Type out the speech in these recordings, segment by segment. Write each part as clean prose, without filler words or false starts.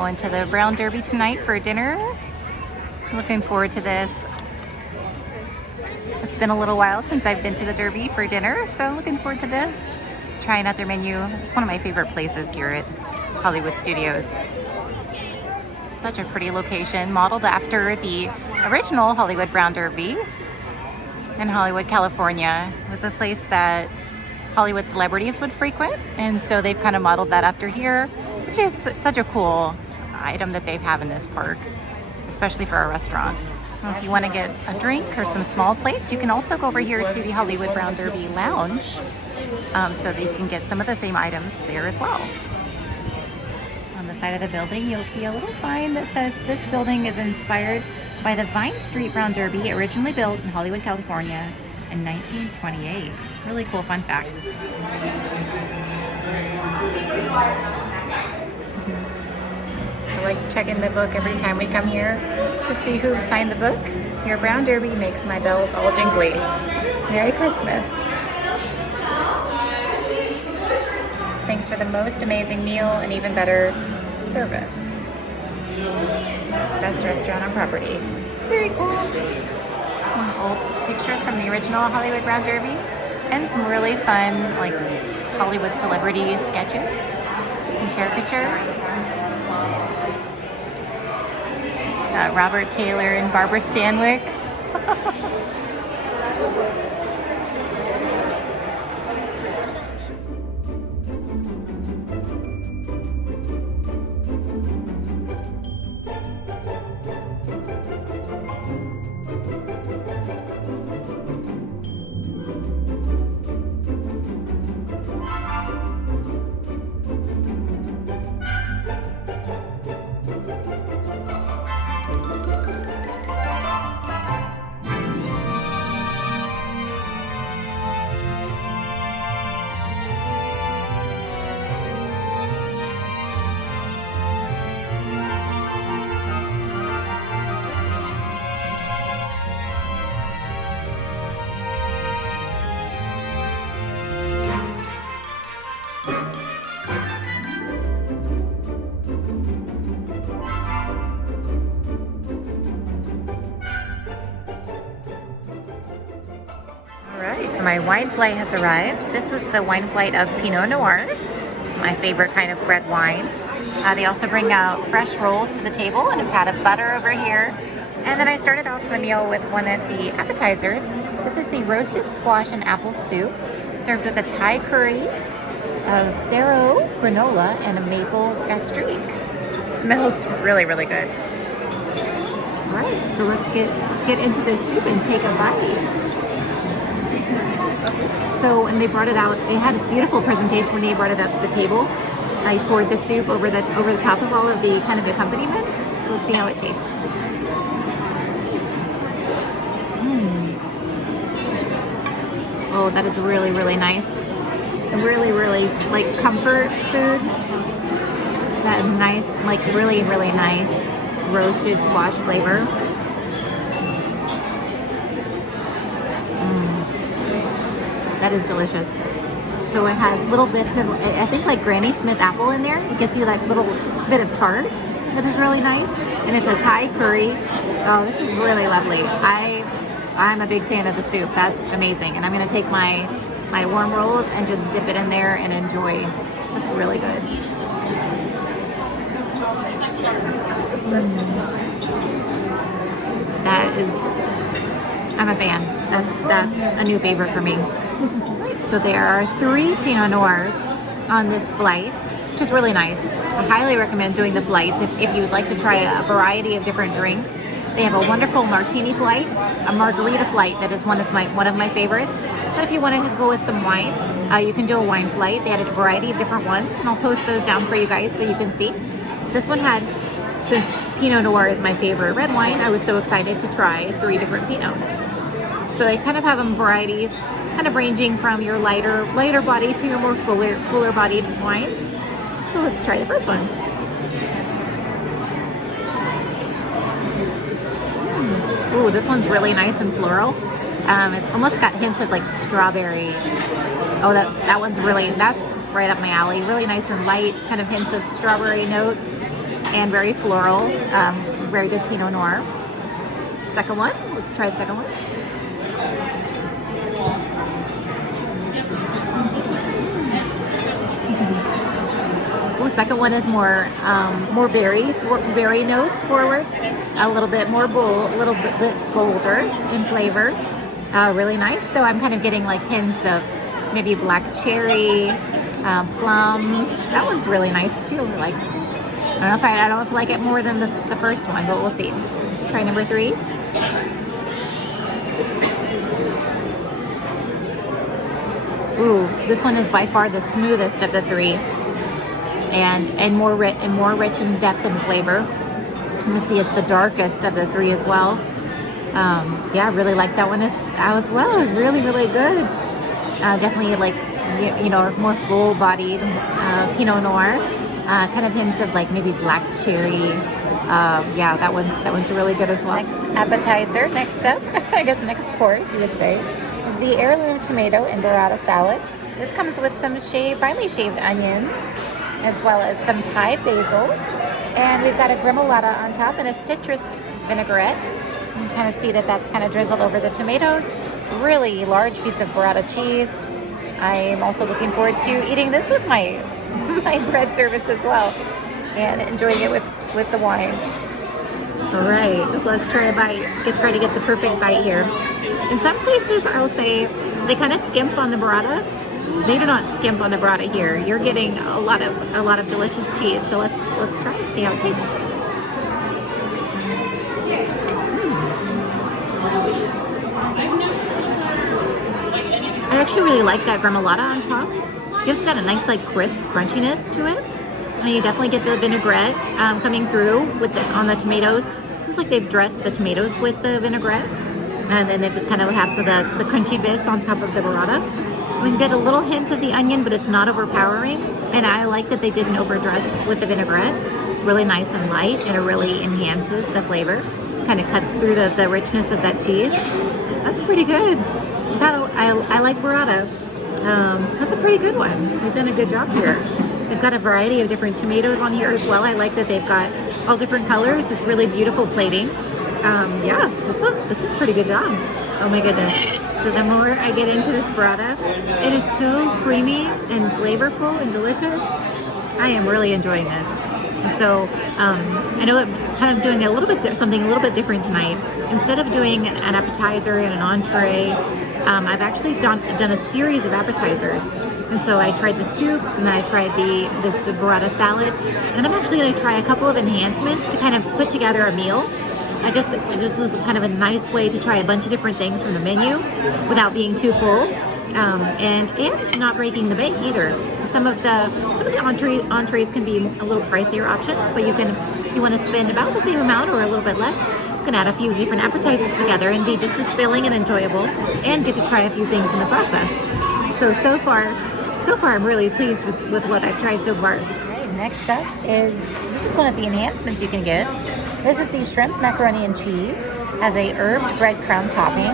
Going to the Brown Derby tonight for dinner. Looking forward to this. It's been a little while since I've been to the Derby for dinner, so looking forward to this. Trying out their menu. It's one of my favorite places here at Hollywood Studios. Such a pretty location, modeled after the original Hollywood Brown Derby in Hollywood, California. It was a place that Hollywood celebrities would frequent, and so they've kind of modeled that after here, which is such a cool item that they have in this park, especially for a restaurant. Well, if you want to get a drink or some small plates, you can also go over here to the Hollywood Brown Derby Lounge, so that you can get some of the same items there as well. On the side of the building, you'll see a little sign that says this building is inspired by the Vine Street Brown Derby, originally built in Hollywood, California in 1928. Really cool fun fact. I like checking the book every time we come here to see who signed the book. Your Brown Derby makes my bells all jingly. Merry Christmas. Thanks for the most amazing meal and even better service. Best restaurant on property. Very cool. Some old pictures from the original Hollywood Brown Derby and some really fun like Hollywood celebrity sketches and caricatures. Robert Taylor and Barbara Stanwyck. So my wine flight has arrived. This was the wine flight of Pinot Noirs, which is my favorite kind of red wine. They also bring out fresh rolls to the table and a pat of butter over here. And then I started off the meal with one of the appetizers. This is the roasted squash and apple soup, served with a Thai curry of farro granola and a maple gastrique. Smells really, really good. All right, so let's get into this soup and take a bite. So when they brought it out, they had a beautiful presentation when they brought it out to the table. I poured the soup over the top of all of the kind of accompaniments. So let's see how it tastes. Oh, that is really, really nice. Really, really like comfort food. That nice, like really, really nice roasted squash flavor. That is delicious. So it has little bits of, I think like Granny Smith apple in there. It gives you that little bit of tart that is really nice. And it's a Thai curry. Oh, this is really lovely. I'm a big fan of the soup. That's amazing. And I'm gonna take my warm rolls and just dip it in there and enjoy. That's really good. That is, I'm a fan. That's a new favorite for me. So there are 3 Pinot Noirs on this flight, which is really nice. I highly recommend doing the flights if you would like to try a variety of different drinks. They have a wonderful martini flight, a margarita flight that is one of my favorites. But if you want to go with some wine, you can do a wine flight. They had a variety of different ones, and I'll post those down for you guys so you can see. This one had, since Pinot Noir is my favorite red wine, I was so excited to try 3 different Pinots. So they kind of have them varieties, kind of ranging from your lighter body to your more fuller bodied wines. So let's try the first one. Ooh, this one's really nice and floral. It's almost got hints of like strawberry. Oh, that one's really, that's right up my alley. Really nice and light, kind of hints of strawberry notes. and very floral. Very good Pinot Noir. Second one. Let's try the second one. Oh, second one is more berry notes forward. A little bit more bold, a little bit bolder in flavor. Really nice, though I'm kind of getting like hints of maybe black cherry, plum. That one's really nice too. Like, I don't know if I like it more than the first one, but we'll see. Try number 3. Ooh, this one is by far the smoothest of the 3, and more rich in depth and flavor. Let's see, it's the darkest of the 3 as well. Yeah, I really like that one as well. Really, really good. Definitely like, you know, more full-bodied Pinot Noir. Kind of hints of like maybe black cherry. Yeah, that one's really good as well. Next appetizer, next up, I guess next course you would say, is the heirloom tomato and burrata salad. This comes with some finely shaved onions, as well as some Thai basil. And we've got a gremolata on top and a citrus vinaigrette. You can kind of see that that's kind of drizzled over the tomatoes. Really large piece of burrata cheese. I am also looking forward to eating this with my bread service as well, and enjoying it with the wine. All right, let's try a bite. Try to get the perfect bite here. In some places, I'll say they kind of skimp on the burrata. They do not skimp on the burrata here. You're getting a lot of delicious cheese. So let's try it, see how it tastes. I actually really like that gremolata on top. Gives that a nice like crisp crunchiness to it. And you definitely get the vinaigrette coming through on the tomatoes. It's like they've dressed the tomatoes with the vinaigrette, and then they've kind of have the crunchy bits on top of the burrata. We get a little hint of the onion, but it's not overpowering. And I like that they didn't overdress with the vinaigrette. It's really nice and light, and it really enhances the flavor. Kind of cuts through the richness of that cheese. That's pretty good. I like burrata. That's a pretty good one. They've done a good job here. They've got a variety of different tomatoes on here as well. I like that they've got all different colors. It's really beautiful plating. Yeah, this is a pretty good job. Oh my goodness. So the more I get into this burrata, it is so creamy and flavorful and delicious. I am really enjoying this. And so I know I'm kind of doing something a little bit different tonight. Instead of doing an appetizer and an entree, I've actually done a series of appetizers. And so I tried the soup, and then I tried this burrata salad, and I'm actually going to try a couple of enhancements to kind of put together a meal. It just was kind of a nice way to try a bunch of different things from the menu without being too full, and not breaking the bank either. Some of the entrees can be a little pricier options, but if you want to spend about the same amount or a little bit less, you can add a few different appetizers together and be just as filling and enjoyable, and get to try a few things in the process. So far I'm really pleased with what I've tried so far. All right, next up this is one of the enhancements you can get. This is the shrimp macaroni and cheese, has a herbed breadcrumb topping,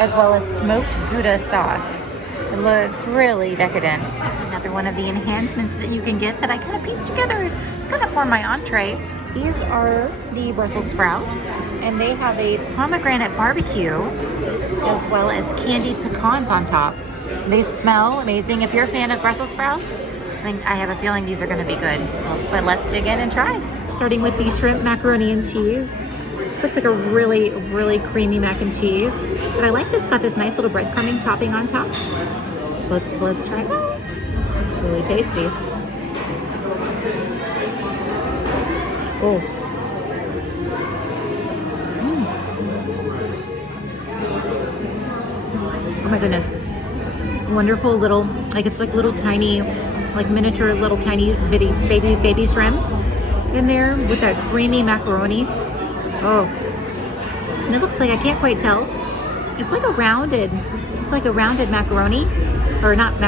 as well as smoked Gouda sauce. It looks really decadent. Another one of the enhancements that you can get that I kind of pieced together to kind of form my entree. These are the Brussels sprouts, and they have a pomegranate barbecue, as well as candied pecans on top. They smell amazing. If you're a fan of Brussels sprouts, I have a feeling these are going to be good. But let's dig in and try. Starting with the shrimp macaroni and cheese. This looks like a really, really creamy mac and cheese. But I like that it's got this nice little breadcrumbing topping on top. Let's try it. This looks really tasty. Oh. Oh my goodness. Wonderful little, it's like little tiny, miniature little tiny bitty baby shrimps in there with that creamy macaroni. Oh, and it looks like, I can't quite tell. It's like a rounded macaroni, or not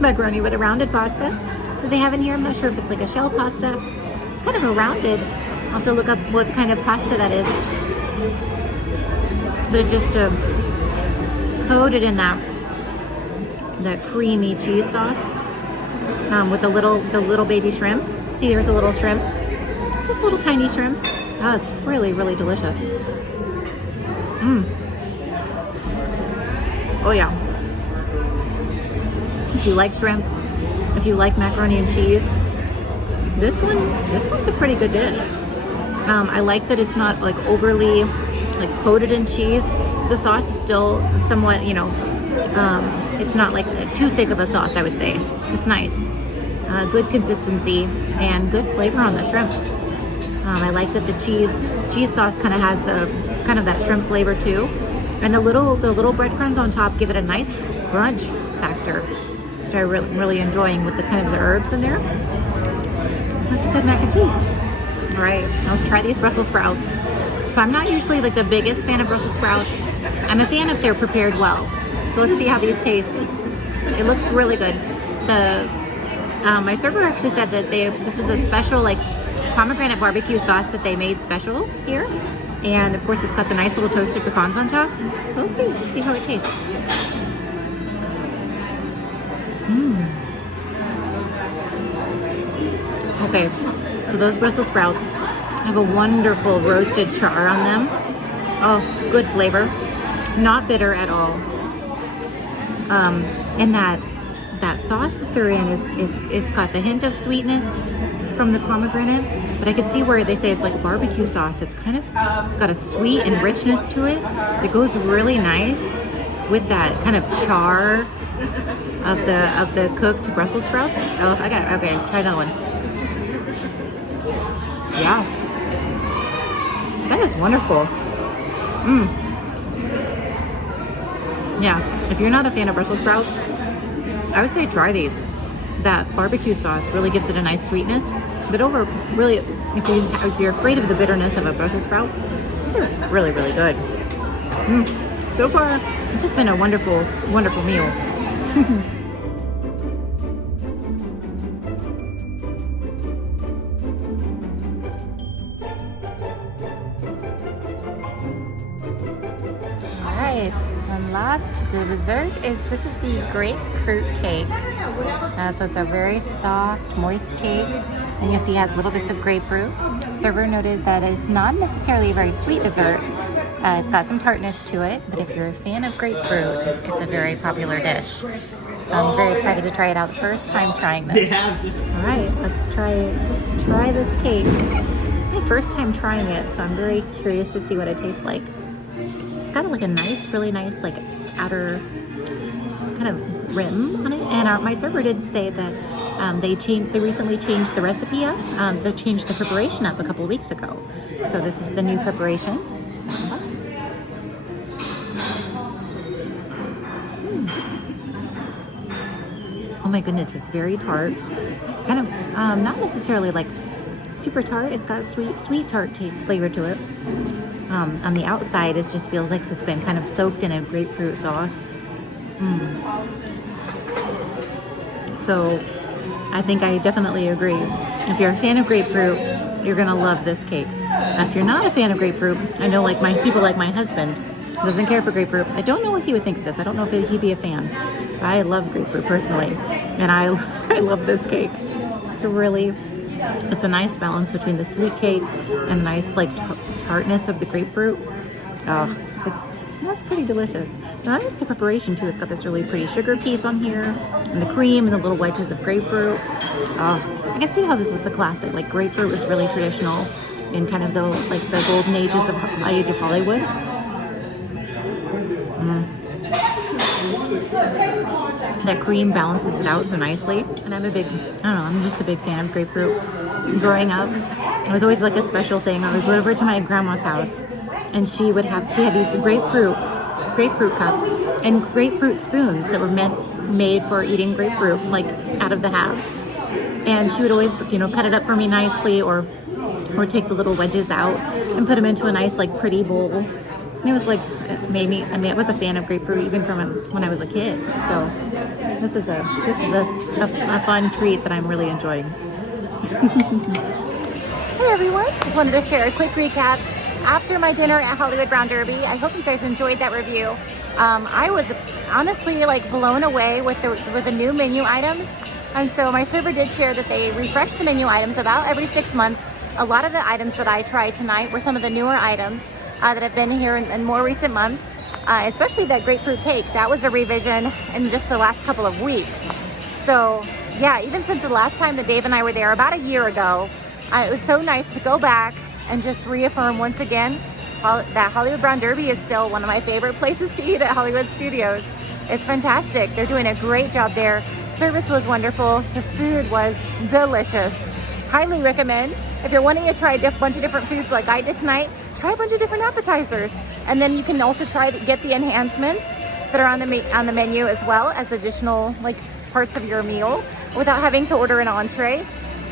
macaroni, but a rounded pasta that they have in here. I'm not sure if it's like a shell pasta. It's kind of a rounded. I'll have to look up what kind of pasta that is. But just coated in that creamy cheese sauce with the little baby shrimps. See, there's a little shrimp Just little tiny shrimps. Oh, it's really, really delicious. Oh yeah. If you like shrimp, if you like macaroni and cheese, this one's a pretty good dish. I like that it's not like overly like coated in cheese. The sauce is still somewhat, you know, it's not like too thick of a sauce, I would say. It's nice. Good consistency and good flavor on the shrimps. I like that the cheese sauce kind of has kind of that shrimp flavor too. And the little breadcrumbs on top give it a nice crunch factor, which I'm really enjoying with the kind of the herbs in there. That's a good mac and cheese. All right, let's try these Brussels sprouts. So I'm not usually like the biggest fan of Brussels sprouts. I'm a fan if they're prepared well. So let's see how these taste. It looks really good. My server actually said that this was a special like pomegranate barbecue sauce that they made special here. And of course it's got the nice little toasted pecans on top. So let's see how it tastes. Okay, so those Brussels sprouts have a wonderful roasted char on them. Oh, good flavor. Not bitter at all. And that sauce that they're in is got the hint of sweetness from the pomegranate, but I can see where they say it's like barbecue sauce. It's got a sweet and richness to it that goes really nice with that kind of char of the cooked Brussels sprouts. Oh, okay, try another one. Yeah, that is wonderful. Yeah, if you're not a fan of Brussels sprouts, I would say try these. That barbecue sauce really gives it a nice sweetness, but really, if you're afraid of the bitterness of a Brussels sprout, these are really, really good. So far, it's just been a wonderful, wonderful meal. And last, the dessert this is the grapefruit cake. So it's a very soft, moist cake, and you'll see it has little bits of grapefruit. Server noted that it's not necessarily a very sweet dessert. It's got some tartness to it, but if you're a fan of grapefruit, it's a very popular dish. So I'm very excited to try it out. The first time trying this. All right, let's try this cake. My first time trying it, so I'm very curious to see what it tastes like. It's got like a nice, really nice, like outer kind of rim on it. And my server did say that they recently changed the recipe up. They changed the preparation up a couple of weeks ago. So this is the new preparations. Oh my goodness, it's very tart. Kind of not necessarily like super tart. It's got sweet tart flavor to it. On the outside, it just feels like it's been kind of soaked in a grapefruit sauce. So I think I definitely agree. If you're a fan of grapefruit, you're gonna love this cake. If you're not a fan of grapefruit, I know like people like my husband doesn't care for grapefruit. I don't know what he would think of this. I don't know if he'd be a fan. But I love grapefruit personally, and I love this cake. It's a nice balance between the sweet cake and the nice like tartness of the grapefruit. Oh, that's pretty delicious. And I like the preparation too. It's got this really pretty sugar piece on here, and the cream and the little wedges of grapefruit. Oh, I can see how this was a classic. Like grapefruit was really traditional in kind of the golden age of Hollywood. That cream balances it out so nicely. And I'm just a big fan of grapefruit. Growing up, it was always like a special thing. I would go over to my grandma's house, and she had these grapefruit cups and grapefruit spoons that were made for eating grapefruit, like out of the halves. And she would always, cut it up for me nicely, or take the little wedges out and put them into a nice, like, pretty bowl. And it was like, I was a fan of grapefruit even from when I was a kid. So this is a fun treat that I'm really enjoying. Hey everyone, just wanted to share a quick recap after my dinner at Hollywood Brown Derby. I hope you guys enjoyed that review. I was honestly like blown away with the new menu items. And so my server did share that they refresh the menu items about every 6 months. A lot of the items that I tried tonight were some of the newer items that have been here in more recent months, especially that grapefruit cake. That was a revision in just the last couple of weeks. So yeah, even since the last time that Dave and I were there about a year ago, it was so nice to go back and just reaffirm once again that Hollywood Brown Derby is still one of my favorite places to eat at Hollywood Studios. It's fantastic. They're doing a great job there. Service was wonderful. The food was delicious. Highly recommend. If you're wanting to try a bunch of different foods like I did tonight, try a bunch of different appetizers. And then you can also get the enhancements that are on the menu as well as additional like parts of your meal without having to order an entree,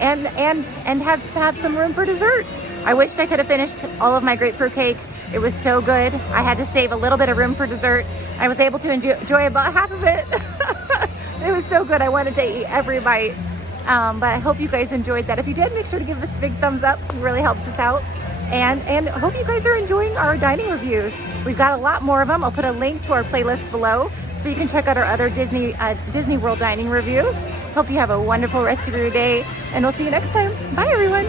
and have some room for dessert. I wished I could have finished all of my grapefruit cake. It was so good. I had to save a little bit of room for dessert. I was able to enjoy about half of it. It was so good. I wanted to eat every bite. But I hope you guys enjoyed that. If you did, make sure to give us a big thumbs up. It really helps us out. And I hope you guys are enjoying our dining reviews. We've got a lot more of them. I'll put a link to our playlist below so you can check out our other Disney World dining reviews. Hope you have a wonderful rest of your day, and we'll see you next time. Bye, everyone.